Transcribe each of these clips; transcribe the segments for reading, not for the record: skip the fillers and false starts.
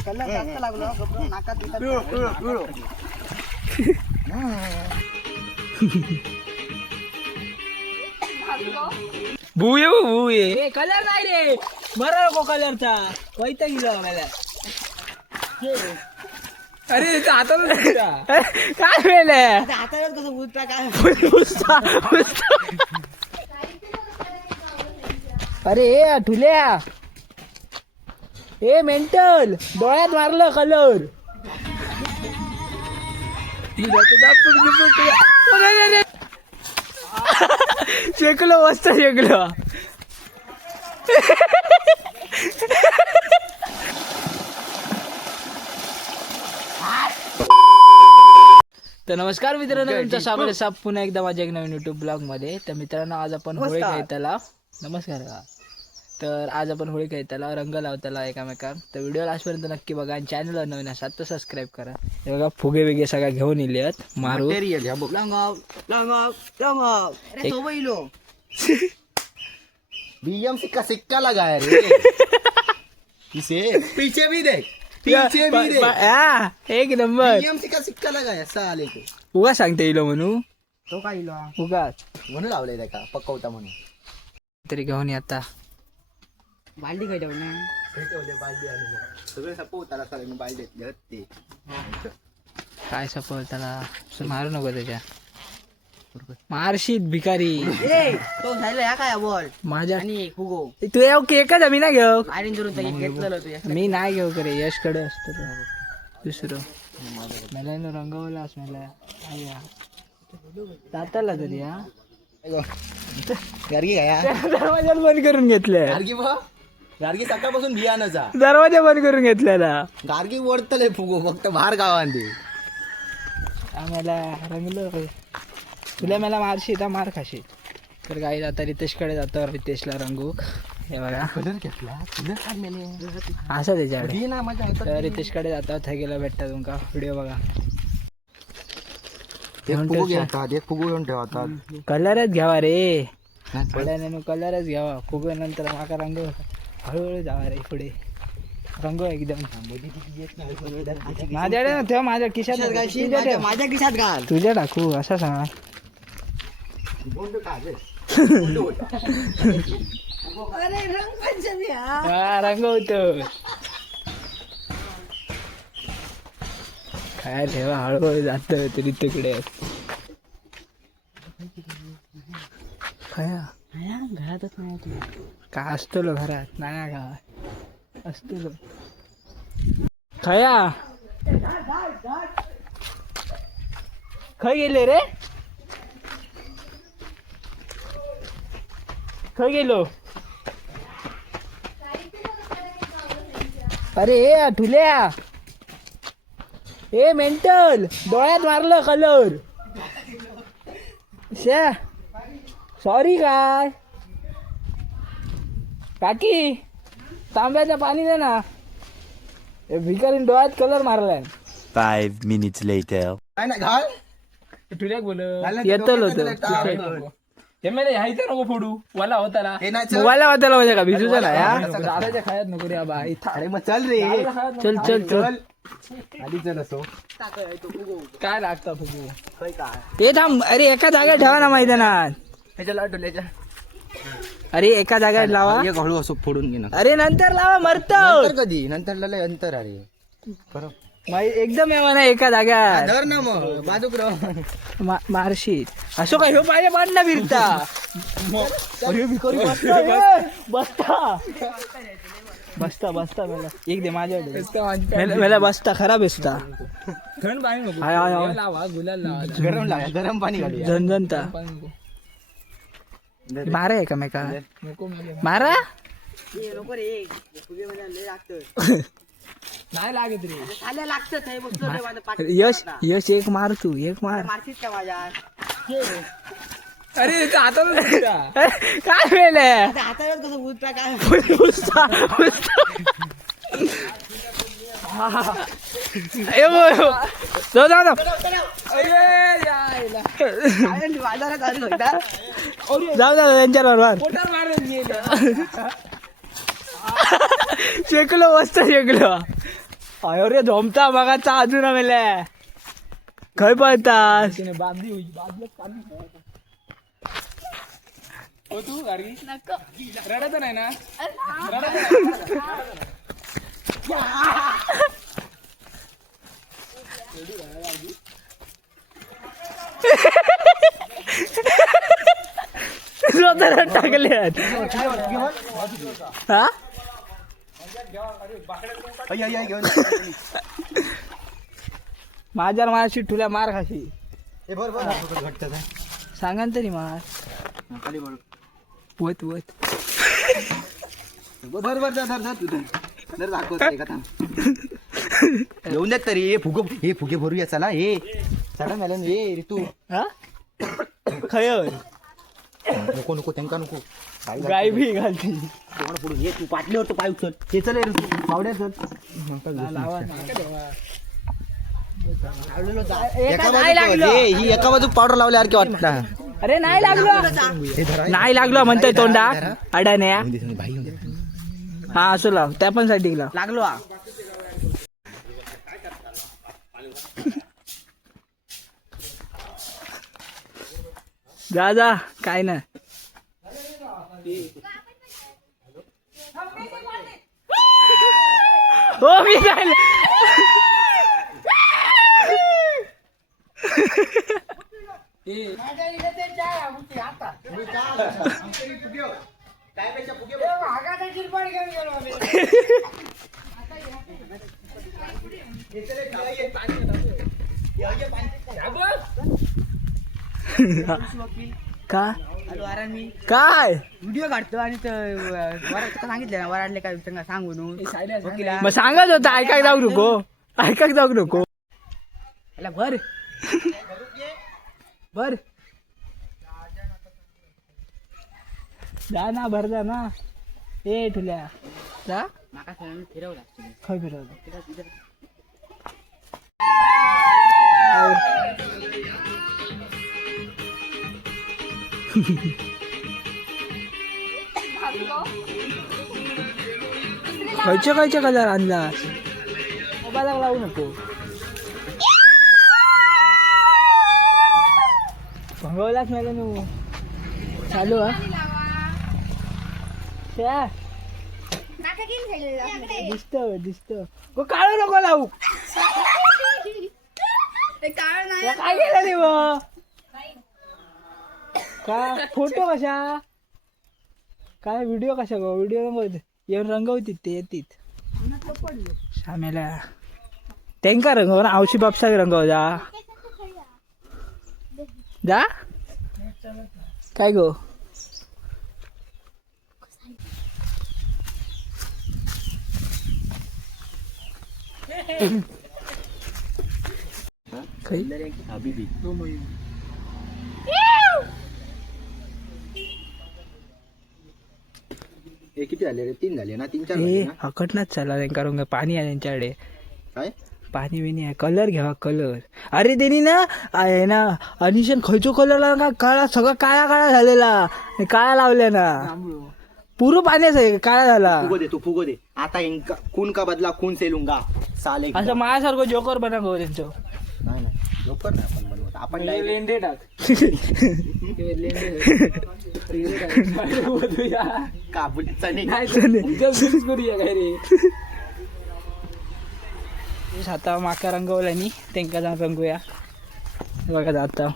Colour जास्त लागलो नाकात भूये भूये कलर नाही रे बरं नको कलरचा वैता गेलो मला अरे हातात काय वेळेला हातावर कसं बुजता काय अरे ठुल्या ए मेंटल डोळ्यात मारलं कलर शेकलो मस्त शेकलो तर नमस्कार मित्रांनो, तुमचं स्वागत आहे पुन्हा एकदा माझ्या एक नवीन युट्यूब ब्लॉग मध्ये. तर मित्रांनो, आज आपण होळी खेळताला नमस्कार का तर आज आपण होळी खेळताला रंग लावताला एकामेकांना. तर व्हिडिओ लास्टपर्यंत नक्की बघा आणि चॅनलला नवीन असाल तर सबस्क्राईब करा. हे बघा फुगे बिगे सगळ्या घेऊन इले आहेत मारू बीएमसी का सिक्का लगा है रे इसे पीछे भी देख एक नंबर बीएमसी का सिक्का लगा है साले को उगा सांगते इलो म्हणू तो काय इलो उगाच म्हणून लावले त्या का पक्कवता म्हणून तरी घेऊन ये आता बाल्डी काय ठेवले बाल्डी आलो सगळे सपवताला साले मी बाल्डी घेते काय सपोल त्याला मारू नको त्याच्या मारशीत भिकारी तो झाला या काय बॉल माझ्या आणि हुगो तू येऊ केकच मी नाही घेऊ आणि जरूर घेतलेलं तू मी नाही घेऊ करे यश कडे असतो दुसरं मला रंगवलास मला जाताला तरी हा गार्गी काय दरवाजा बंद करून घेतलाय गार्गी सकाळपासून बियाणाचा दरवाजा बंद करून घेतलेला गार्गी ओढतले फुगो फक्त बाहेर गावांनी आम्हाला रंगलो तुला मला मारशी तर मार खाशी. तर काही आता रितेशकडे जातो रितेशला रंगूक हे बघा कलर घेतला कलर काढलेले असं त्याच्याकडे ना माझ्या तर रितेशकडे जातो थंय गेला भेटता तुमका व्हिडिओ बघा फुगो घेतात एक फुगो घेऊन ठेवतात कलरच घ्यावा रे पड्याने कलरच घ्यावा फुगो नंतर माका रंग हळूहळू जावा रे पुढे रंग एकदम माझ्याकडे ना तेव्हा माझ्या खिशात माझ्या खिशात घाल तुझ्या टाकू असं सांग रंग होत काय ठेवा हळूहळू जात तरी तिकडे खया घरातच नाही काय असतो लो घरात नाही का असतो खया खय गेले रे खय गेलो अरे ठुल्या ए मेंटल डोळ्यात मारलं कलर सॉरी काय काकी तांब्याचं पाणी दे ना भिकारीन डोळ्यात कलर मारलाय 5 minutes later. काय ना घाल ठुल्याक बोल येतल होत ते मला ह्यायचं नको फोडू वाला होताला वाला होताला म्हणजे का भिजूचा ना दादाच्या खायत नको रे बा अरे मग चल रे चल चल चल आधी चल असो काय लागतं फुगू ते थांब अरे एका जागेत ठेवा ना मैदानात ह्याच्या ठुल्याच्या अरे एका जागेत लावा एक हळू असो फोडून घे ना अरे नंतर लावा मरत कधी नंतर लय अंतर अरे खरं एकदम येवा ना एका जाग्यात धर ना मग बाजूक मारशीत असो का ह्यो पाहिजे पाडना फिरता बसता बसता बसता मला एक दे माझ्याकडे मला बसता खराब असता थंड पाणी लावा गुलाल लावा गरम पाणी घालूया झणझणता मारा आहे का मेका मारा नाही लागत रे यश यश एक मार तू एक मार अरे काय वेळ हातावर कसं बुजता काय जाऊ जाऊ त्यांच्या बरोबर शेकलो मस्त शेकलो अरे झोमता मगाचा अजून मेले खय पळतास तू गाडी रडत नाही ना स्वतःला टाकले हा माझ्या माझ्याशी ठुल्या मार खाशी सांगा तरी मार वत वत बरोबर येऊन देत तरी हे फुगे भरूया चला हे चढा मॅलन हे ऋतू हा खय नको नको त्यांका नको गाय भी घालते तेवढं पुढे ये तू पाटलीवर तो पाय उचल हे चल ऋतू पावड्या चल ही एका बाजू पावडर लावल्या सारखी वाटत अरे नाही लागलो नाही लागलो म्हणतोय तोंडा अडाने हा असो लाव त्या पण साठी लाव लागलो जा जा काय ना हो मी काय का काय व्हिडिओ काढतो आणि सांगितलं ना वराडले काय सांगून मग सांगत होता ऐकाक जाऊ नको ऐकाक जाऊ नको भर भर जा ना भर जा ना ए ठुल्या जा माका फिरवला खय फिरवलं खयच्या कलर आणलास मोबाईलला लावू नको भंगवलाच मला नू चालू हा दिसत काळ नको लावू काय केलं नाही मग काय फोटो कशा काय व्हिडिओ कशा गो व्हिडिओ येऊन रंगवतीत ते येतीत शामेला त्यांका रंगव ना आवशी बापसा रंगव जा जा काय गो हे किती झाले रे 3 झाले ना 3-4 ए हकटनाच चालला त्यांका रंग पाणी आहे त्यांच्याकडे काय पाणी बिनी आहे कलर घ्यावा कलर अरे त्यांनी ना आहे ना अनिशन खयचो कलर लावला काळा सगळा काळा काळा झालेला काळा लावल्या ना पूर्ण पाण्याच आहे काळा झाला फुगो दे आता इनका खून का बदला खून से लूंगा साले असं माझ्यासारखं जोकर बना गो त्यांचं नाही जोकर नाही आपण बनवत आपण लेंडे टाक काबुलीचा आता माका रंगवल्यानी त्यांका जाऊन रंगूया बघा जाता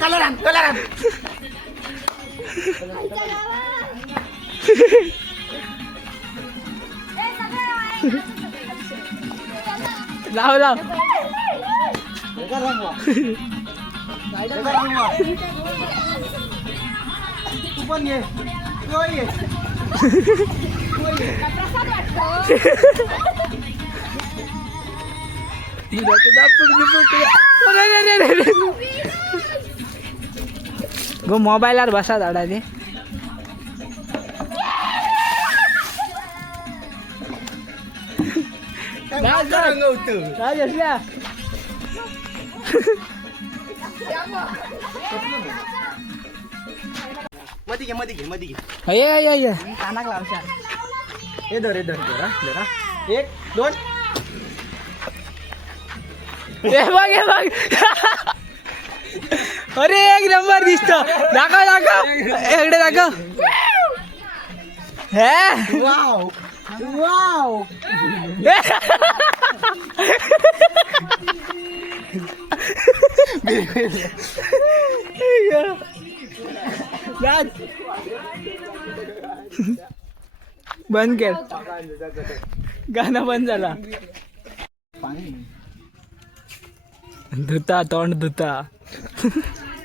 कलर आण लाव लाव तू पण ये गो मोबाईलार बसा झाडा ते मध्ये घे मध्ये घे मध्ये घे. अय कानाक लावशा हे धर हा. 1 2. हे बघ अरे एक नंबर दिसतो. दाखव इकडे दाखव. हे वाव. बंद कर. गाणं बंद झाला. धुता तोंड धुता.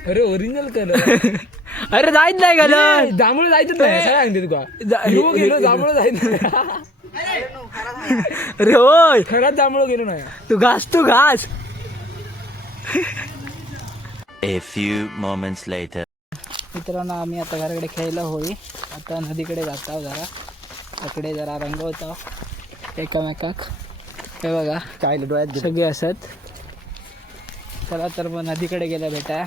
अरे ओरिजिनल कलर. अरे जायच नाही कलर. जांभूळ जायचं नाही काय सांगते तुका. हिरवं गेलो जांभूळ जायचं नाही. अरे होय खरंच जांभूळ गेलो नाही. तू घास. A few moments later. मित्रांनो आम्ही आता घराकडे खेळायला होई. आता नदीकडे जात आहोत जरा. इकडे जरा रंगवतो एकामेकाक. हे बघा काय डोळ्यात सगळे असत. चला तर मग नदीकडे गेल्या भेटा.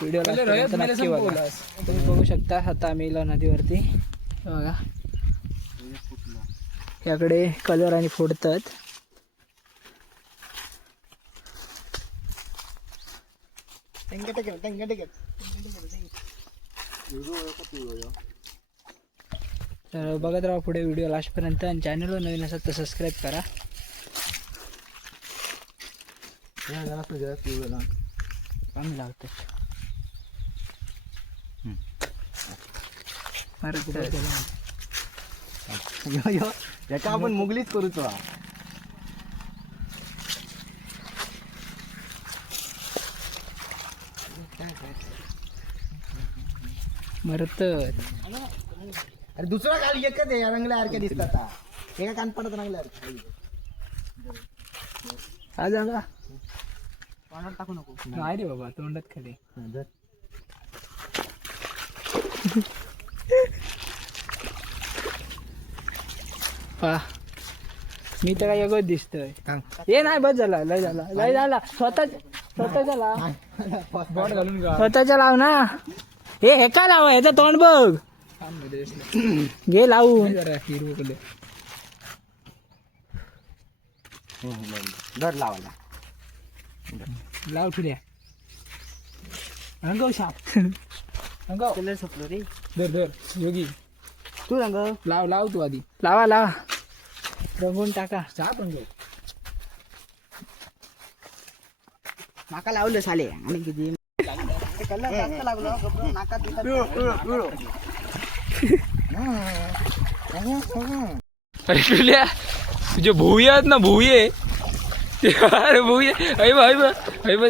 व्हिडिओ नक्की बघा. तुम्ही बघू शकता आता आम्ही इलो नदीवरती. हे बघा याकडे कलर आणि फोडतात. तर बघत राहा पुढे व्हिडिओ लास्टपर्यंत. आणि चॅनलवर नवीन असेल तर सबस्क्राईब करा. आम्ही लावतो. याचा आपण मुगलीच करूचो. मरत अरे दुसरा काल एकच आहे. रंगल्यासारखे दिसतात. एका कान पडत रंगल्यासारखे. हा झाला. पाण्यात टाकू नको. नाही रे बाबा तोंडात खाली. पा मी तर काय वेगळंच दिसतोय. हे नाही बस झाला. लय झाला स्वतःच्या लाव. बॉट घालून गा. स्वतःच्या लाव ना. हे का लाव. ह्याचं तोंड बघ. घे लावून. जरा हिरवं कलर. धर लावायला. लाव ठुल्या. रंगव शाप. रंगव. कलर सपलो रे. धर योगी तू रंग लाव तू आधी. लावा रंगून टाका. साप रंग. नाका लावलं साले आणि किती कलर जास्त लागलो नाका अरे तुल्या तुझे भुये आहेत ना भुये. अरे भुये ऐ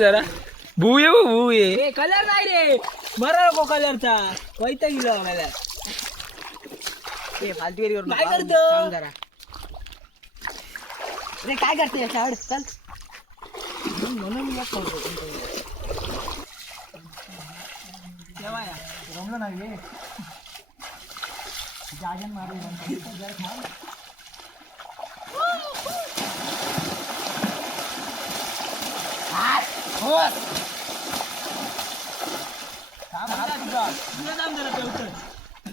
जरा भुये. कलर नाही रे. बरं नको कलरचा. वैता गेलो मला. ते फालतूगिरी करून काय करतो? सांग जरा. अरे काय करते याच्यावर चल. म्हणून मी रंगलं नाही रे. जागन मारू.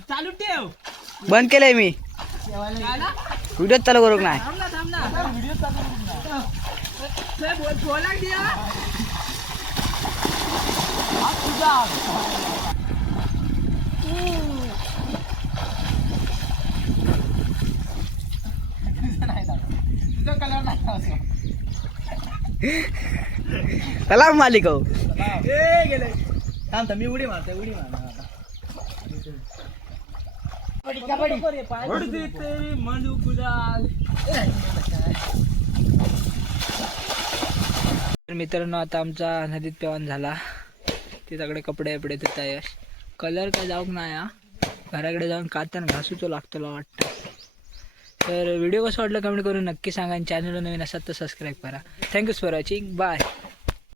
चालू ठेव. बंद केलंय मी व्हिडिओ चालू करू नाही. बोला द्या. चला मालिक हो. थांब मी उडी मारतो. मित्रांनो आता आमचा नदीत पेवान झाला. तिच्याकडे कपडे धुत यश. कलर काय जाऊक नाही हा. घराकडे जाऊन कात्यान घासूचो लागतो वाटतं. तर व्हिडिओ कसं वाटलं कमेंट करून नक्की सांगा. आणि चॅनलला नवीन असाल तर सबस्क्राईब करा. Thank you for watching. बाय.